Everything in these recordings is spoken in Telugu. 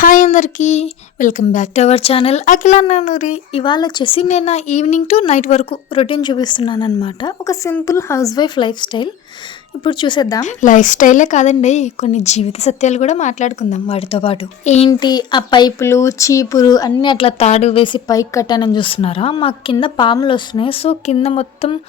హాయ్ అందరికీ welcome back to our channel Akhila Nanuri. ఇవాళ వచ్చేసి నేను నా ఈవినింగ్ టు నైట్ వరకు రొటీన్ చూపిస్తున్నాను అనమాట ఒక simple house wife life style. ఇప్పుడు చూసేద్దాం. లైఫ్ స్టైలే కాదండి కొన్ని జీవిత సత్యాలు కూడా మాట్లాడుకుందాం వాటితో పాటు. ఏంటి? ఆ పైపులు చీపురు అన్నీ అట్లా తాడు వేసి పైకి కట్టానని చూస్తున్నారా? మాకు కింద పాములు వస్తున్నాయి సో కింద మొత్తం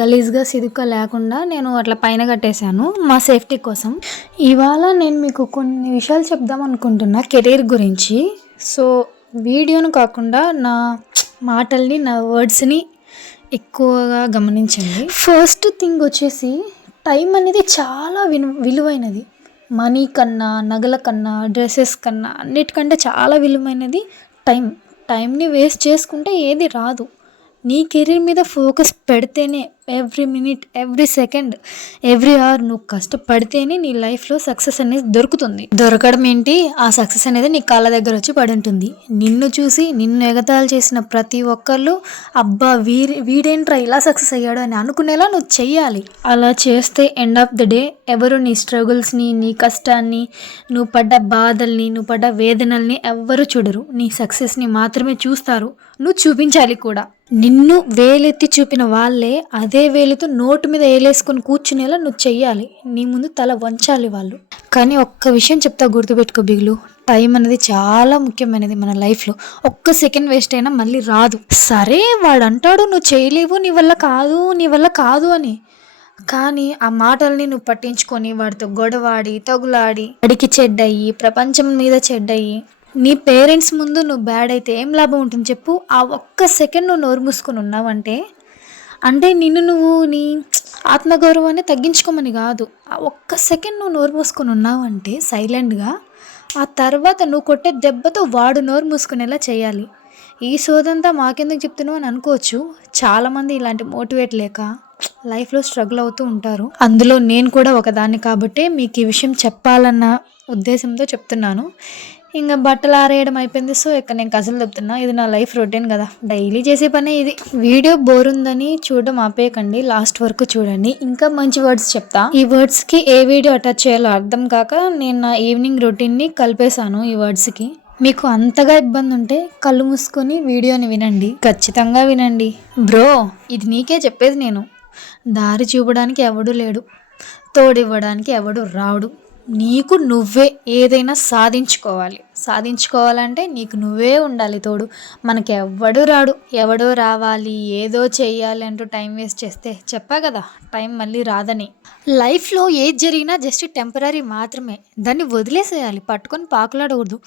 గలీజ్గా సిదుక లేకుండా నేను అట్లా పైన కట్టేశాను మా సేఫ్టీ కోసం. ఇవాళ నేను మీకు కొన్ని విషయాలు చెప్దాం అనుకుంటున్నా కెరీర్ గురించి. సో వీడియోను కాకుండా నా మాటల్ని నా వర్డ్స్ని ఎక్కువగా గమనించండి. ఫస్ట్ థింగ్ వచ్చేసి టైం అనేది చాలా విను విలువైనది. మనీ కన్నా నగల కన్నా డ్రెస్సెస్ కన్నా అన్నిటికంటే చాలా విలువైనది టైం. టైంని వేస్ట్ చేసుకుంటే ఏది రాదు. నీ కెరీర్ మీద ఫోకస్ పెడితేనే every minute every second every hour నువ్వు కష్టపడితేనే నీ లైఫ్లో సక్సెస్ అనేది దొరుకుతుంది. దొరకడం ఏంటి? ఆ సక్సెస్ అనేది నీ కాళ్ళ దగ్గర వచ్చి పడి ఉంటుంది నిన్ను చూసి నిన్ను ఎగతాళి చేసిన ప్రతి ఒక్కళ్ళు అబ్బా వీరి వీడేంట్రా ఇలా సక్సెస్ అయ్యాడు? అని అనుకునేలా నువ్వు చెయ్యాలి. అలా చేస్తే ఎండ్ ఆఫ్ ద డే ఎవరు నీ స్ట్రగుల్స్ని నీ కష్టాన్ని నువ్వు పడ్డ బాధల్ని నువ్వు పడ్డ వేదనల్ని ఎవ్వరు చూడరు. నీ సక్సెస్ని మాత్రమే చూస్తారు. నువ్వు చూపించాలి కూడా. నిన్ను వేలెత్తి చూపిన వాళ్ళే అదే వేలితో నోటు మీద వేలేసుకొని కూర్చునేలా నువ్వు చెయ్యాలి. నీ ముందు తల వంచాలి వాళ్ళు. కానీ ఒక్క విషయం చెప్తా గుర్తుపెట్టుకో బిగులు. టైం అనేది చాలా ముఖ్యమైనది మన లైఫ్లో. ఒక్క సెకండ్ వేస్ట్ అయినా మళ్ళీ రాదు. సరే వాడు అంటాడు నువ్వు చేయలేవు నీ వల్ల కాదు నీ వల్ల కాదు అని. కానీ ఆ మాటల్ని నువ్వు పట్టించుకొని వాడితో గొడవాడి తగులాడి అడికి చెడ్డయ్యి ప్రపంచం మీద చెడ్డయ్యి నీ పేరెంట్స్ ముందు నువ్వు బ్యాడ్ అయితే ఏం లాభం ఉంటుంది చెప్పు? ఆ ఒక్క సెకండ్ నువ్వు నోరు మూసుకొని ఉన్నావంటే అంటే నిన్ను నువ్వు నీ ఆత్మగౌరవాన్ని తగ్గించుకోమని కాదు. ఒక్క సెకండ్ నువ్వు నోరు మూసుకొని ఉన్నావంటే సైలెంట్గా ఆ తర్వాత నువ్వు కొట్టే దెబ్బతో వాడు నోరు మూసుకునేలా చేయాలి. ఈ సోదంతా మాకెందుకు చెప్తున్నావు అని అనుకోవచ్చు. చాలామంది ఇలాంటి మోటివేట్ లేక లైఫ్లో స్ట్రగుల్ అవుతూ ఉంటారు. అందులో నేను కూడా ఒకదాన్ని కాబట్టి మీకు ఈ విషయం చెప్పాలన్న ఉద్దేశంతో చెప్తున్నాను. ఇంకా బట్టలు ఆరేయడం అయిపోయింది. సో ఇక్కడ నేను కసలు చెప్తున్నా ఇది నా లైఫ్ రొటీన్ కదా. డైలీ చేసే పనే ఇది. వీడియో బోర్ ఉందని చూడడం ఆపేయకండి. లాస్ట్ వరకు చూడండి. ఇంకా మంచి వర్డ్స్ చెప్తా. ఈ వర్డ్స్కి ఏ వీడియో అటాచ్ చేయాలో అర్థం కాక నేను నా ఈవినింగ్ రొటీన్ని కలిపేశాను ఈ వర్డ్స్కి. మీకు అంతగా ఇబ్బంది ఉంటే కళ్ళు మూసుకొని వీడియోని వినండి. ఖచ్చితంగా వినండి. బ్రో ఇది నీకే చెప్పేది నేను. దారి చూపడానికి ఎవడు లేడు. తోడివ్వడానికి ఎవడు రావుడు నీకు నువ్వే ఏదైనా సాధించుకోవాలి. సాధించుకోవాలంటే నీకు నువ్వే ఉండాలి తోడు. మనకి ఎవడు రాడు. ఎవడో రావాలి ఏదో చేయాలి అంటూ టైం వేస్ట్ చేస్తే చెప్పా కదా? టైం మళ్ళీ రాదని. లైఫ్లో ఏది జరిగినా జస్ట్ టెంపరీ మాత్రమే. దాన్ని వదిలేసేయాలి. పట్టుకొని పాకులాడకూడదు.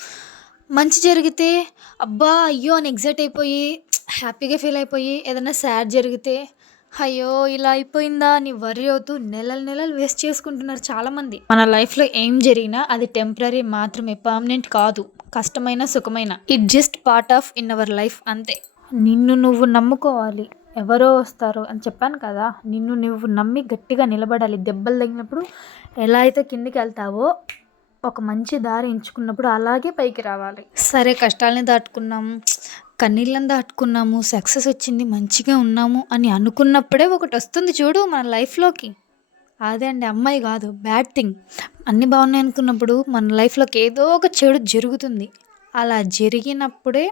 మంచి జరిగితే అబ్బా అయ్యో అని ఎగ్జైట్ అయిపోయి హ్యాపీగా ఫీల్ అయిపోయి ఏదైనా సాడ్ జరిగితే అయ్యో ఇలా అయిపోయిందా? అని వరి అవుతూ నెలలు నెలలు వేస్ట్ చేసుకుంటున్నారు చాలామంది. మన లైఫ్లో ఏం జరిగినా అది టెంపరీ మాత్రమే పర్మనెంట్ కాదు. కష్టమైన సుఖమైన. It just part of in our life అంతే. నిన్ను నువ్వు నమ్ముకోవాలి. ఎవరో వస్తారు అని చెప్పాను కదా. నిన్ను నువ్వు నమ్మి గట్టిగా నిలబడాలి. దెబ్బలు తగినప్పుడు ఎలా అయితే కిందికి వెళ్తావో ఒక మంచి దారి ఎంచుకున్నప్పుడు అలాగే పైకి రావాలి. సరే కష్టాలని దాటుకున్నాము. కన్నీళ్ళని దాటుకున్నాము. సక్సెస్ వచ్చింది మంచిగా ఉన్నాము అని అనుకున్నప్పుడే ఒకటి వస్తుంది చూడు మన లైఫ్లోకి. అదే అండి అమ్మాయి కాదు బ్యాడ్ థింగ్. అన్నీ బాగున్నాయి అనుకున్నప్పుడు మన లైఫ్లోకి ఏదో ఒక చెడు జరుగుతుంది. అలా జరిగినప్పుడే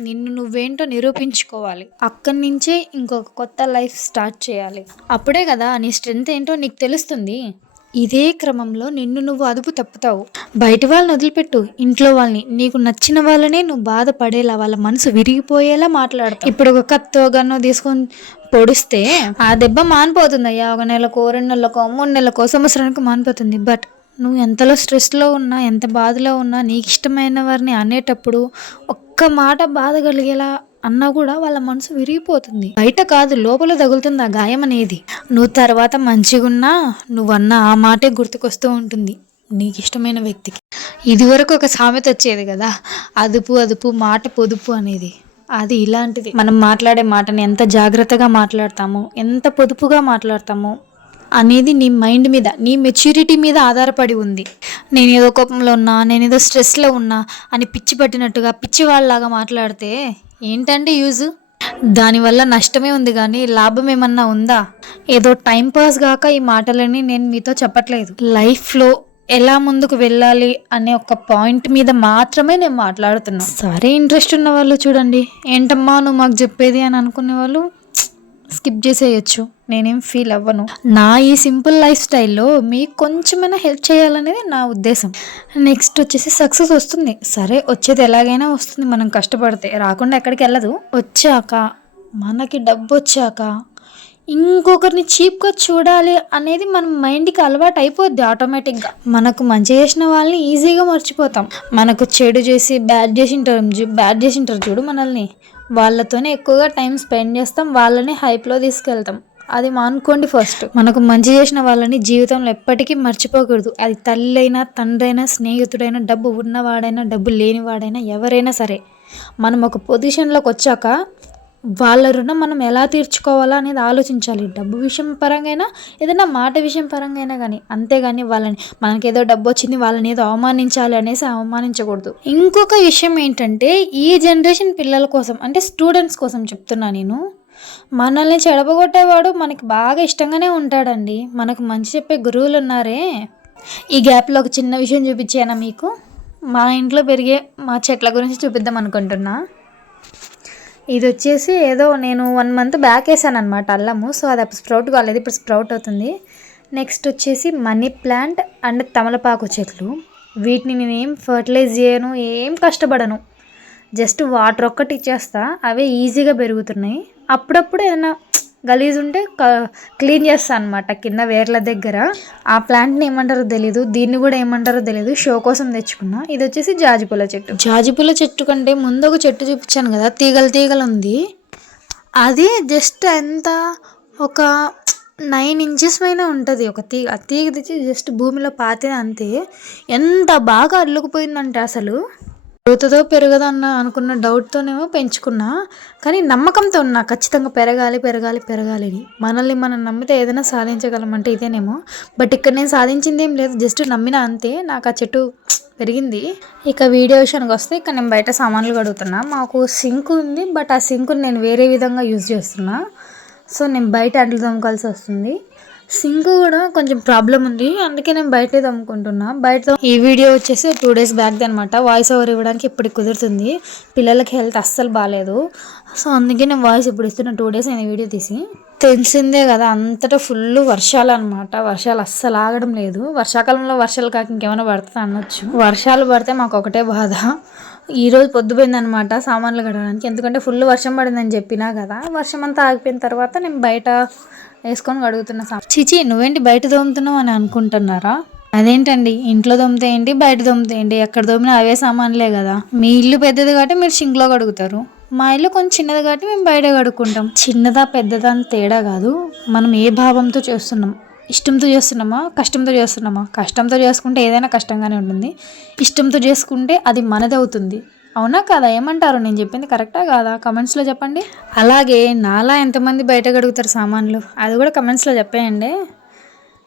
నిన్ను నువ్వేంటో నిరూపించుకోవాలి. అక్కడి నుంచే ఇంకొక కొత్త లైఫ్ స్టార్ట్ చేయాలి. అప్పుడే కదా నీ స్ట్రెంత్ ఏంటో నీకు తెలుస్తుంది. ఇదే క్రమంలో నిన్ను నువ్వు అదుపు తప్పుతావు. బయట వాళ్ళని వదిలిపెట్టు. ఇంట్లో వాళ్ళని. నీకు నచ్చిన వాళ్ళనే నువ్వు బాధపడేలా వాళ్ళ మనసు విరిగిపోయేలా మాట్లాడతావు. ఇప్పుడు ఒక కత్తో గన్నో తీసుకొని పొడిస్తే ఆ దెబ్బ మానిపోతుంది అయ్యా ఒక నెలకో రెండు నెలలకో మూడు నెలలకో సంవత్సరానికి మానిపోతుంది. బట్ నువ్వు ఎంతలో స్ట్రెస్లో ఉన్నా ఎంత బాధలో ఉన్నా నీకు ఇష్టమైన వారిని అనేటప్పుడు ఒక్క మాట బాధ కలిగేలా అన్నా కూడా వాళ్ళ మనసు విరిగిపోతుంది. బయట కాదు లోపల తగులుతుంది ఆ గాయం అనేది. నువ్వు తర్వాత మంచిగున్నా నువ్వన్న ఆ మాటే గుర్తుకొస్తూ ఉంటుంది. నీకు ఇష్టమైన వ్యక్తికి. ఇదివరకు ఒక సామెత వచ్చేది కదా అదుపు అదుపు మాట పొదుపు అనేది. అది ఇలాంటిది. మనం మాట్లాడే మాటని ఎంత జాగ్రత్తగా మాట్లాడతామో ఎంత పొదుపుగా మాట్లాడతామో అనేది నీ మైండ్ మీద నీ మెచ్యూరిటీ మీద ఆధారపడి ఉంది. నేను ఏదో కోపంలో ఉన్నా నేను ఏదో స్ట్రెస్లో ఉన్నా అని పిచ్చి పట్టినట్టుగా పిచ్చి వాళ్ళలాగా మాట్లాడితే ఏంటండి యూజ్? దానివల్ల నష్టమే ఉంది కానీ లాభం ఏమన్నా ఉందా? ఏదో టైం పాస్ గాక ఈ మాటలని నేను మీతో చెప్పట్లేదు. లైఫ్లో ఎలా ముందుకు వెళ్ళాలి అనే ఒక పాయింట్ మీద మాత్రమే నేను మాట్లాడుతున్నా. సరే ఇంట్రెస్ట్ ఉన్న వాళ్ళు చూడండి. ఏంటమ్మా నువ్వు మాకు చెప్పేది అని అనుకునే వాళ్ళు స్కిప్ చేసేయచ్చు. నేనేం ఫీల్ అవ్వను. నా ఈ సింపుల్ లైఫ్ స్టైల్లో మీకు కొంచెమైనా హెల్ప్ చేయాలనేది నా ఉద్దేశం. నెక్స్ట్ వచ్చేసి సక్సెస్ వస్తుంది. సరే వచ్చేది ఎలాగైనా వస్తుంది. మనం కష్టపడితే రాకుండా ఎక్కడికి వెళ్ళదు. వచ్చాక మనకి డబ్బు వచ్చాక ఇంకొకరిని చీప్గా చూడాలి అనేది మన మైండ్కి అలవాటు అయిపోద్ది ఆటోమేటిక్గా మనకు మంచి చేసిన వాళ్ళని ఈజీగా మర్చిపోతాం. మనకు చెడు చేసి బ్యాడ్ చేసింటారు బ్యాడ్ చేసింటారు చూడు మనల్ని. వాళ్ళతోనే ఎక్కువగా టైం స్పెండ్ చేస్తాం. వాళ్ళని హైప్లో తీసుకెళ్తాం. అది మానుకోండి ఫస్ట్ మనకు మంచి చేసిన వాళ్ళని జీవితంలో ఎప్పటికీ మర్చిపోకూడదు. అది తల్లైనా తండ్రైనా స్నేహితుడైనా డబ్బు ఉన్నవాడైనా డబ్బు లేనివాడైనా ఎవరైనా సరే. మనం ఒక పొజిషన్లోకి వచ్చాక వాళ్ళ రుణం మనం ఎలా తీర్చుకోవాలా అనేది ఆలోచించాలి. డబ్బు విషయం పరంగా అయినా ఏదైనా మాట విషయం పరంగా అయినా కానీ అంతేగాని వాళ్ళని మనకేదో డబ్బు వచ్చింది వాళ్ళని ఏదో అవమానించాలి అనేసి అవమానించకూడదు. ఇంకొక విషయం ఏంటంటే ఈ జనరేషన్ పిల్లల కోసం అంటే స్టూడెంట్స్ కోసం చెప్తున్నా నేను. మనల్ని చెడపగొట్టేవాడు మనకి బాగా ఇష్టంగానే ఉంటాడండి. మనకు మంచి చెప్పే గురువులు ఉన్నారే ఈ గ్యాప్లో ఒక చిన్న విషయం చూపించానా మీకు? మా ఇంట్లో పెరిగే మా చెట్ల గురించి చూపిద్దాం అనుకుంటున్నా. ఇది వచ్చేసి ఏదో నేను వన్ మంత్ బ్యాక్ వేసాను అనమాట అల్లము. సో అది అప్పుడు స్ప్రౌట్ కాలేదు ఇప్పుడు స్ప్రౌట్ అవుతుంది. నెక్స్ట్ వచ్చేసి మనీ ప్లాంట్ అండ్ తమలపాకు చెట్లు. వీటిని నేను ఏం ఫర్టిలైజ్ చేయను ఏం కష్టపడను. జస్ట్ వాటర్ ఒక్కటి ఇచ్చేస్తా అవే ఈజీగా పెరుగుతున్నాయి. అప్పుడప్పుడు ఏదైనా గలీజ్ ఉంటే క్లీన్ చేస్తాను అనమాట కింద వేర్ల దగ్గర. ఆ ప్లాంట్ని ఏమంటారో తెలీదు దీన్ని కూడా ఏమంటారో తెలీదు. షో కోసం తెచ్చుకున్నా. ఇది వచ్చేసి జాజిపూల చెట్టు. జాజిపూల చెట్టు కంటే ముందు ఒక చెట్టు చూపించాను కదా తీగలు తీగలు ఉంది అది జస్ట్ ఎంత ఒక నైన్ ఇంచెస్ పైన ఉంటుంది ఒక తీగ ఆ తీగ తెచ్చి జస్ట్ భూమిలో పాతే అంతే. ఎంత బాగా అల్లుకుపోయిందంటే అసలు. పెరుగుతుందో పెరగదన్న అనుకున్న డౌట్తోనేమో పెంచుకున్నా. కానీ నమ్మకంతో ఉన్నా ఖచ్చితంగా పెరగాలి పెరగాలి పెరగాలి అని. మనల్ని మనం నమ్మితే ఏదైనా సాధించగలమంటే ఇదేనేమో. బట్ ఇక్కడ నేను సాధించింది ఏం లేదు జస్ట్ నమ్మిన అంతే. నాకు ఆ చెట్టు పెరిగింది. ఇక వీడియో విషయానికి వస్తే ఇక్కడ నేను బయట సామాన్లు కడుగుతున్నా. మాకు సింక్ ఉంది బట్ ఆ సింక్ని నేను వేరే విధంగా యూజ్ చేస్తున్నా. సో నేను బయట అంట్లు తోముకోవాల్సి వస్తుంది. సింక్ కూడా కొంచెం ప్రాబ్లం ఉంది. అందుకే నేను బయటే తమ్ముకుంటున్నా బయట ఈ వీడియో వచ్చేసి టూ డేస్ బ్యాక్ అనమాట వాయిస్ ఓవర్ ఇవ్వడానికి ఇప్పుడు కుదురుతుంది. పిల్లలకి హెల్త్ అస్సలు బాగాలేదు సో అందుకే నేను వాయిస్ ఇప్పుడు ఇస్తున్నా. టూ డేస్ నేను వీడియో తీసి. తెలిసిందే కదా అంతటా ఫుల్ వర్షాలు అనమాట వర్షాలు అస్సలు ఆగడం లేదు. వర్షాకాలంలో వర్షాలు కాక ఇంకేమైనా పడుతుంది అనొచ్చు. వర్షాలు పడితే మాకు ఒకటే బాధ. ఈరోజు పొద్దుపోయిందనమాట సామాన్లు కడగడానికి. ఎందుకంటే ఫుల్ వర్షం పడిందని చెప్పినా కదా. వర్షం అంతా ఆగిపోయిన తర్వాత నేను బయట వేసుకొని కడుగుతున్న చిచి నువ్వేంటి బయట దోముతున్నావు అని అనుకుంటున్నారా? అదేంటండి ఇంట్లో దొమ్మితే ఏంటి బయట దొమ్మితే ఏంటి? ఎక్కడ దొమ్మినా అవే సామాన్లే కదా. మీ ఇల్లు పెద్దది కాబట్టి మీరు షింక్లో కడుగుతారు. మా ఇల్లు కొంచెం చిన్నది కాబట్టి మేము బయట కడుక్కుంటాం. చిన్నదా పెద్దదా అని తేడా కాదు. మనం ఏ భావంతో చేస్తున్నాం? ఇష్టంతో చేస్తున్నామా? కష్టంతో చేస్తున్నామా? కష్టంతో చేసుకుంటే ఏదైనా కష్టంగానే ఉంటుంది. ఇష్టంతో చేసుకుంటే అది మనది అవుతుంది. అవునా కాదా? ఏమంటారు? నేను చెప్పింది కరెక్టా కాదా? కమెంట్స్లో చెప్పండి. అలాగే నాలా ఎంతమంది బయట గడుగుతారు సామాన్లు? అది కూడా కమెంట్స్లో చెప్పేయండి.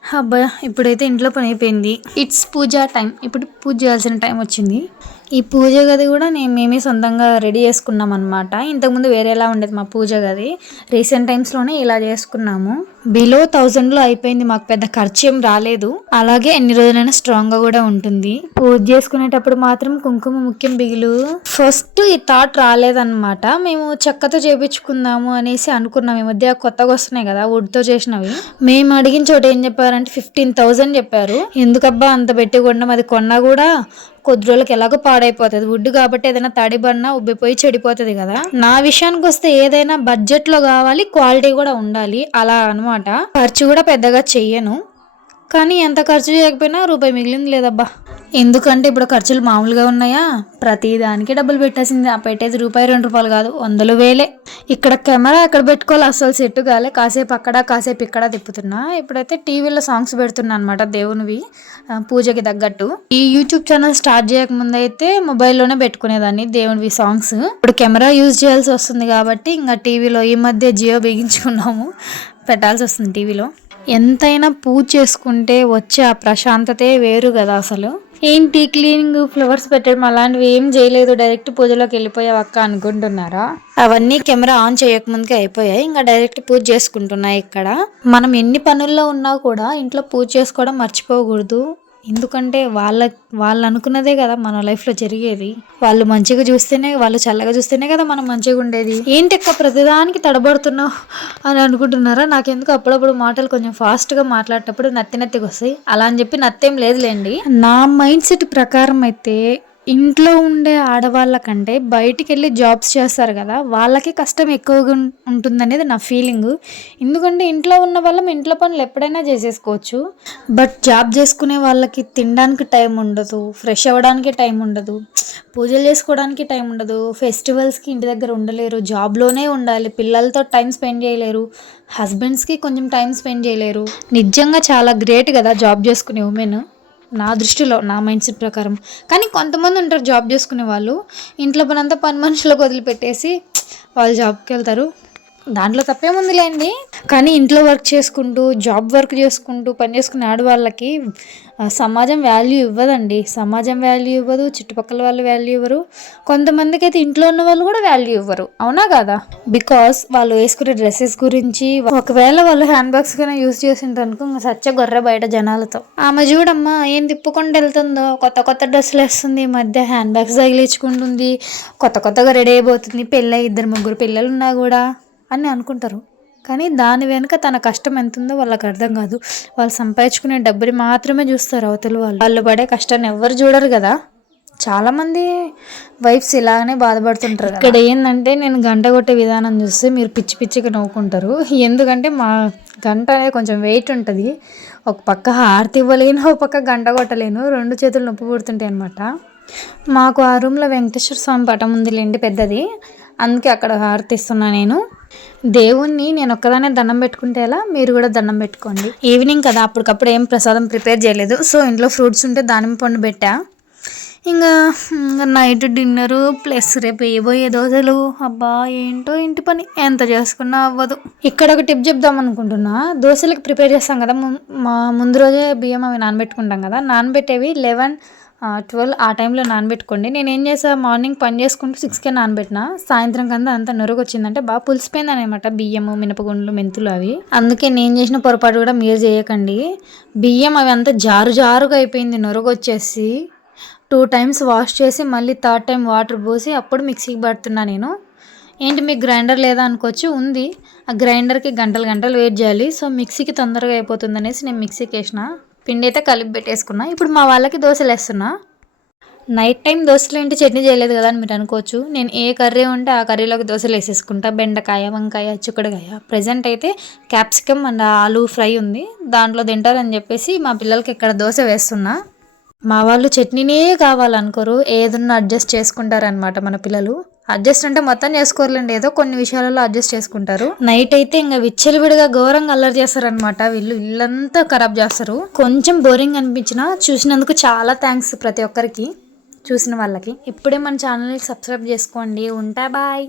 అబ్బా ఇప్పుడైతే ఇంట్లో పని అయిపోయింది. ఇట్స్ పూజ టైం ఇప్పుడు పూజ చేయాల్సిన టైం వచ్చింది. ఈ పూజ గది కూడా నేను మేమే సొంతంగా రెడీ చేసుకున్నాం అనమాట ఇంతకుముందు వేరేలా ఉండేది మా పూజ గది. రీసెంట్ టైమ్స్లోనే ఇలా చేసుకున్నాము. బిలో థౌజండ్లో అయిపోయింది మాకు పెద్ద ఖర్చు ఏం రాలేదు. అలాగే ఎన్ని రోజులైనా స్ట్రాంగ్గా కూడా ఉంటుంది. పూజ చేసుకునేటప్పుడు మాత్రం కుంకుమ ముఖ్యం బిగులు. ఫస్ట్ ఈ థాట్ రాలేదన్నమాట. మేము చెక్కతో చేపించుకుందాము అనేసి అనుకున్నాం. ఈ మధ్య కొత్తగా వస్తున్నాయి కదా వుడ్తో చేసినవి. మేము అడిగిన చోట ఏం చెప్పారంటే ఫిఫ్టీన్ థౌజండ్ చెప్పారు. ఎందుకబ్బా అంత పెట్టి కొన్నాం అది కొన్నా కూడా కొద్ది రోజులకి ఎలాగో పాడైపోతుంది. వుడ్ కాబట్టి ఏదైనా తడిబడినా ఉబ్బిపోయి చెడిపోతుంది కదా. నా విషయానికి వస్తే ఏదైనా బడ్జెట్లో కావాలి క్వాలిటీ కూడా ఉండాలి. అలా అనమాట ఖర్చు కూడా పెద్దగా చెయ్యను. కానీ ఎంత ఖర్చు చేయకపోయినా రూపాయి మిగిలింది లేదబ్బా. ఎందుకంటే ఇప్పుడు ఖర్చులు మామూలుగా ఉన్నాయా? ప్రతి దానికి డబ్బులు పెట్టేసింది. ఆ పెట్టేది రూపాయి రెండు రూపాయలు కాదు వందలు వేలే. ఇక్కడ కెమెరా ఎక్కడ పెట్టుకోవాలి? అసలు సెట్ కాలే. కాసేపు అక్కడ కాసేపు ఇక్కడ తిప్పుతున్నా. ఇప్పుడైతే టీవీలో సాంగ్స్ పెడుతున్నా అనమాట దేవునివి. పూజకి తగ్గట్టు. ఈ యూట్యూబ్ ఛానల్ స్టార్ట్ చేయకముందు అయితే మొబైల్లోనే పెట్టుకునేదాన్ని దేవునివి సాంగ్స్. ఇప్పుడు కెమెరా యూజ్ చేయాల్సి వస్తుంది కాబట్టి ఇంకా టీవీలో ఈ మధ్య జియో బిగించుకున్నాము. పెట్టాల్సి వస్తుంది టీవీలో. ఎంతైనా పూజ చేసుకుంటే వచ్చే ఆ ప్రశాంతతే వేరు కదా అసలు. ఏంటి క్లీనింగ్ ఫ్లవర్స్ పెట్టడం అలాంటివి ఏం చేయలేదు డైరెక్ట్ పూజలోకి వెళ్ళిపోయావు అక్క అనుకుంటున్నారా? అవన్నీ కెమెరా ఆన్ చేయకముందుకే అయిపోయాయి ఇంకా డైరెక్ట్ పూజ చేసుకుంటున్నాయి ఇక్కడ. మనం ఎన్ని పనుల్లో ఉన్నా కూడా ఇంట్లో పూజ చేసుకోవడం మర్చిపోకూడదు. ఎందుకంటే వాళ్ళ వాళ్ళు అనుకున్నదే కదా మన లైఫ్లో జరిగేది. వాళ్ళు మంచిగా చూస్తేనే వాళ్ళు చల్లగా చూస్తేనే కదా మనం మంచిగా ఉండేది. ఏంటి అక్క ప్రతిదానికి తడబడుతున్నావు అని అనుకుంటున్నారా? నాకెందుకు అప్పుడప్పుడు మాటలు కొంచెం ఫాస్ట్గా మాట్లాడేటప్పుడు నత్తి నత్తికి వస్తాయి. అలా అని చెప్పి నత్తేం లేదులేండి. నా మైండ్ సెట్ ప్రకారం అయితే ఇంట్లో ఉండే ఆడవాళ్ళ కంటే బయటికి వెళ్ళి జాబ్స్ చేస్తారు కదా వాళ్ళకి కష్టం ఎక్కువగా ఉంటుందనేది నా ఫీలింగ్. ఎందుకంటే ఇంట్లో ఉన్న వాళ్ళం ఇంట్లో పనులు ఎప్పుడైనా చేసేసుకోవచ్చు. బట్ జాబ్ చేసుకునే వాళ్ళకి తినడానికి టైం ఉండదు ఫ్రెష్ అవ్వడానికి టైం ఉండదు పూజలు చేసుకోవడానికి టైం ఉండదు ఫెస్టివల్స్కి ఇంటి దగ్గర ఉండలేరు జాబ్లోనే ఉండాలి పిల్లలతో టైం స్పెండ్ చేయలేరు హస్బెండ్స్కి కొంచెం టైం స్పెండ్ చేయలేరు. నిజంగా చాలా గ్రేట్ కదా జాబ్ చేసుకునే ఉమెన్. నా దృష్టిలో నా మైండ్ సెట్ ప్రకారం. కానీ కొంతమంది ఉంటారు జాబ్ చేసుకునే వాళ్ళు. ఇంట్లో పని అంతా పని మనుషులకు వదిలిపెట్టేసి వాళ్ళు జాబ్కి వెళ్తారు. దాంట్లో తప్పేముందిలేండి? కానీ ఇంట్లో వర్క్ చేసుకుంటూ జాబ్ వర్క్ చేసుకుంటూ పని చేసుకునే ఆడవాళ్ళకి సమాజం వాల్యూ ఇవ్వదండి. సమాజం వాల్యూ ఇవ్వదు చుట్టుపక్కల వాళ్ళు వాల్యూ ఇవ్వరు. కొంతమందికి అయితే ఇంట్లో ఉన్న వాళ్ళు కూడా వాల్యూ ఇవ్వరు. అవునా కదా? బికాస్ వాళ్ళు వేసుకునే డ్రెస్సెస్ గురించి ఒకవేళ వాళ్ళు హ్యాండ్ బ్యాగ్స్ కన్నా యూజ్ చేసింటారు అనుకో ఇంకా సచ్చ గొర్రె బయట జనాలతో. ఆమె చూడమ్మా ఏం తిప్పుకుంటూ వెళ్తుందో? కొత్త కొత్త డ్రెస్సులు వేస్తుంది. ఈ మధ్య హ్యాండ్ బ్యాగ్స్ తగిలించుకుంటుంది. కొత్త కొత్తగా రెడీ అయిపోతుంది. పెళ్ళి ఇద్దరు ముగ్గురు పిల్లలు ఉన్నా కూడా. అని అనుకుంటారు. కానీ దాని వెనుక తన కష్టం ఎంత ఉందో వాళ్ళకి అర్థం కాదు. వాళ్ళు సంపాదించుకునే డబ్బుని మాత్రమే చూస్తారు అవతల వాళ్ళు. వాళ్ళు పడే కష్టాన్ని ఎవ్వరు చూడరు కదా. చాలామంది వైఫ్స్ ఇలాగనే బాధపడుతుంటారు ఇక్కడ ఏంటంటే నేను గంట కొట్టే విధానం చూస్తే మీరు పిచ్చి పిచ్చిగా నవ్వుకుంటారు. ఎందుకంటే మా గంట అనేది కొంచెం వెయిట్ ఉంటుంది. ఒక పక్క హారతి ఇవ్వలేను ఒక పక్క గంట కొట్టలేను. రెండు చేతులు నొప్పి పుడుతుంటాయి అనమాట మాకు ఆ రూమ్లో వెంకటేశ్వర స్వామి పటం ఉందిలేండి పెద్దది. అందుకే అక్కడ హారతిస్తున్నా నేను. దేవుణ్ణి నేను ఒక్కదానే దండం పెట్టుకుంటే ఎలా? మీరు కూడా దండం పెట్టుకోండి. ఈవినింగ్ కదా అప్పటికప్పుడు ఏం ప్రసాదం ప్రిపేర్ చేయలేదు. సో ఇంట్లో ఫ్రూట్స్ ఉంటే దానిమ్మ పండు పెట్టా. ఇంకా ఇంకా నైట్ డిన్నరు ప్లస్ రేపు ఏబోయే దోశలు. అబ్బా ఏంటో ఇంటి పని. ఎంత చేసుకున్నా అవ్వదు. ఇక్కడ ఒక టిప్ చెప్దాం అనుకుంటున్నా. దోశలకి ప్రిపేర్ చేస్తాం కదా మా ముందు రోజే బియ్యం అవి నానబెట్టుకుంటాం కదా. నానబెట్టేవి లెవెన్ ట్వెల్వ్ ఆ టైంలో నానబెట్టుకోండి. నేను ఏం చేసా మార్నింగ్ పని చేసుకుంటూ సిక్స్కే నానబెట్టిన సాయంత్రం కన్నా అంత నొరుగు వచ్చిందంటే బాగా పులిసిపోయింది అనమాట బియ్యము మినపగుండ్లు మెంతులు అవి. అందుకే నేను చేసిన పొరపాటు కూడా మీరు చేయకండి. బియ్యం అవి అంతా జారు జారుగా అయిపోయింది నొరుగు వచ్చేసి టూ టైమ్స్ వాష్ చేసి మళ్ళీ థర్డ్ టైం వాటర్ పోసి అప్పుడు మిక్సీకి పడుతున్నా నేను. ఏంటి మీకు గ్రైండర్ లేదా అనుకోవచ్చు? ఉంది. ఆ గ్రైండర్కి గంటలు గంటలు వెయిట్ చేయాలి. సో మిక్సీకి తొందరగా అయిపోతుంది అనేసి నేను మిక్సీకి వేసిన. పిండి అయితే కలిపి పెట్టేసుకున్నా. ఇప్పుడు మా వాళ్ళకి దోశలు వేస్తున్నా. నైట్ టైం దోశలు ఏంటి చట్నీ చేయలేదు కదా అని మీరు అనుకోవచ్చు. నేను ఏ కర్రీ ఉంటే ఆ కర్రీలోకి దోశలు వేసేసుకుంటా. బెండకాయ వంకాయ చిక్కుడుకాయ. ప్రజెంట్ అయితే క్యాప్సికమ్ అండ్ ఆలు ఫ్రై ఉంది. దాంట్లో తింటారని చెప్పేసి మా పిల్లలకి ఇక్కడ దోశ వేస్తున్నా. మా వాళ్ళు చట్నీనే కావాలనుకోరు ఏదన్నా అడ్జస్ట్ చేసుకుంటారనమాట మన పిల్లలు. అడ్జస్ట్ అంటే మొత్తం చేసుకోరులేండి ఏదో కొన్ని విషయాలలో అడ్జస్ట్ చేసుకుంటారు. నైట్ అయితే ఇంకా విచ్చలవిడిగా ఘోరంగా అల్లరి చేస్తారనమాట వీళ్ళు. ఇల్లంతా ఖరాబ్ చేస్తారు. కొంచెం బోరింగ్ అనిపించినా చూసినందుకు చాలా థ్యాంక్స్ ప్రతి ఒక్కరికి చూసిన వాళ్ళకి. ఇప్పుడే మన ఛానల్ని సబ్స్క్రైబ్ చేసుకోండి. ఉంటా బాయ్.